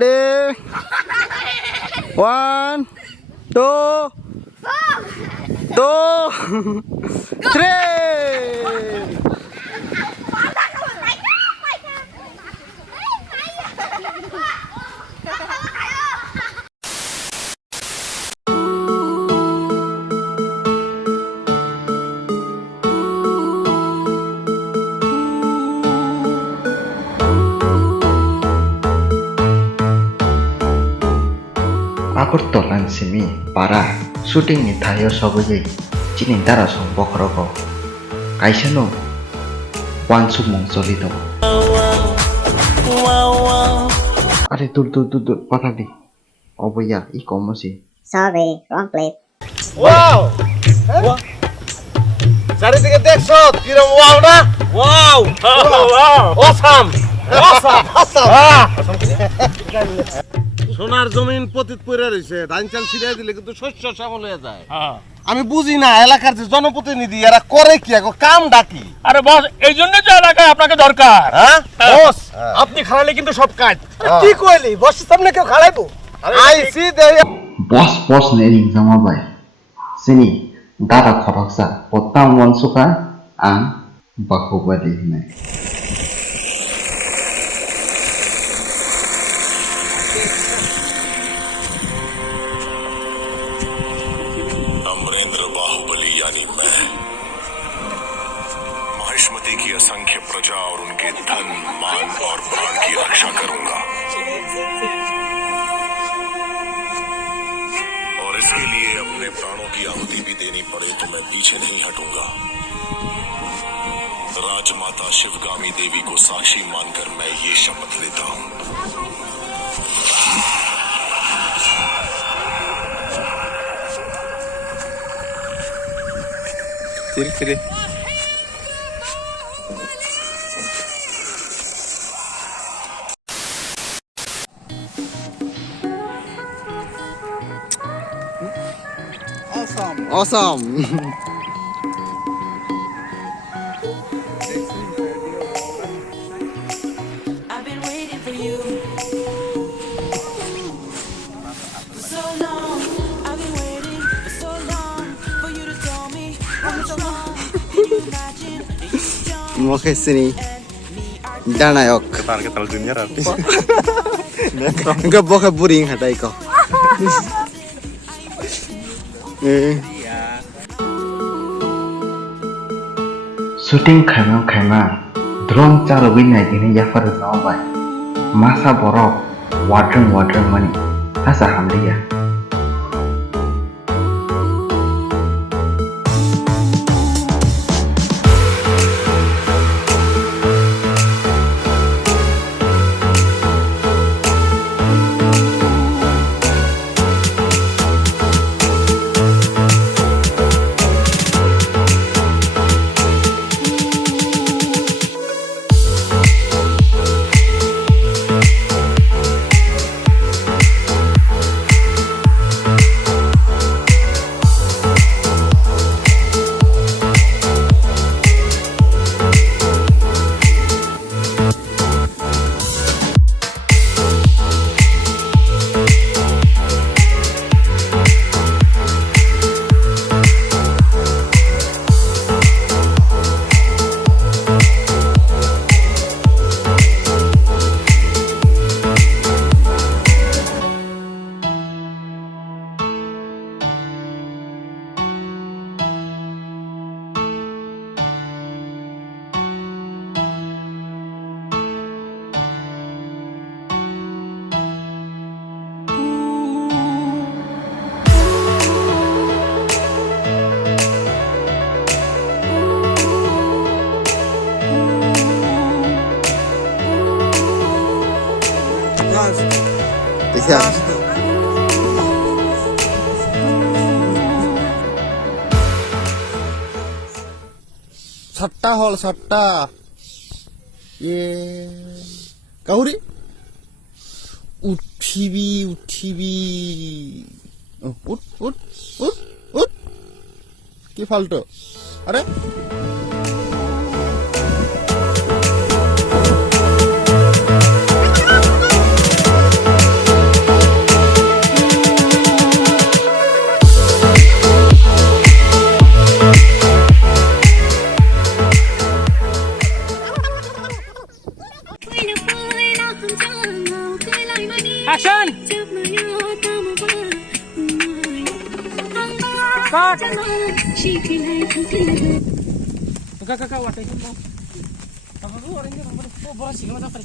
Ready? 1, 2, 3. Akurtolan simi para shooting ni thayo soboye chini dara song bokrogo kaisano wansuk mong solito are tur কথা di oboya I komosi Sorry, wrong plate. Wow! চারিদিকে দেখছো কিরম wow না wow awesome সোনার জমিন পতিত পড়ে রইছে ধান চাল ছিড়াই দিলে কিন্তু শস্য শ্যামল হয়ে যায় আমি বুঝি না এলাকার যে জনপ্রতিনিধি এরা করে কি এখন কাম ডাকি আরে বস এই জন্য তো এলাকায় আপনাকে দরকার হ্যাঁ বস আপনি খাড়ালে কিন্তু সব কাজ কি কইলি বসের সামনে কেউ খাড়াইবো আইসি দেই bos nering sama bai sini dara khoroksa potam wansuka ang bakubadi hinai Amarendra Baahubali यानी मैं महिष्मति की असंख्य प्रजा और उनके धन मान और प्राण की रक्षा करूंगा और इसके लिए अपने प्राणों की आहुति भी देनी पड़े तो मैं पीछे नहीं हटूंगा राजमाता शिवगामी देवी को साक्षी मानकर मैं ये शपथ लेता हूं awesome I've been waiting for you for so long. I've been waiting for so long for you to tell me what's wrong. Can you imagine you mokhe sini danayok ketal junior artis enggak bokeh buring hatai ko shooting khaima drone charobin nai ini yafar zabai masa borok water mani asa hamdiya Siap. Satta hol satta. Ye. Kahuri. Uthibi. উঠ উঠ উঠ উঠ কি ফালতু আরে action cut কাকা ওয়াটাই না বাবু orange নম্বর বড় sigma দাপারে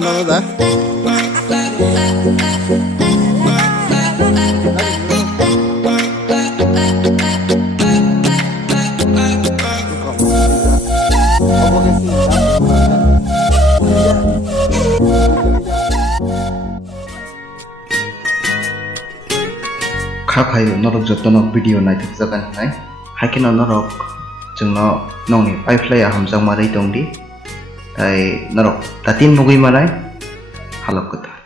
Nada. Kakhayo norok jotono video naithok jagan hai haikino norok jungno nongni pipeline hamjak marai tongdi tai norok tatin nugui manai halok kota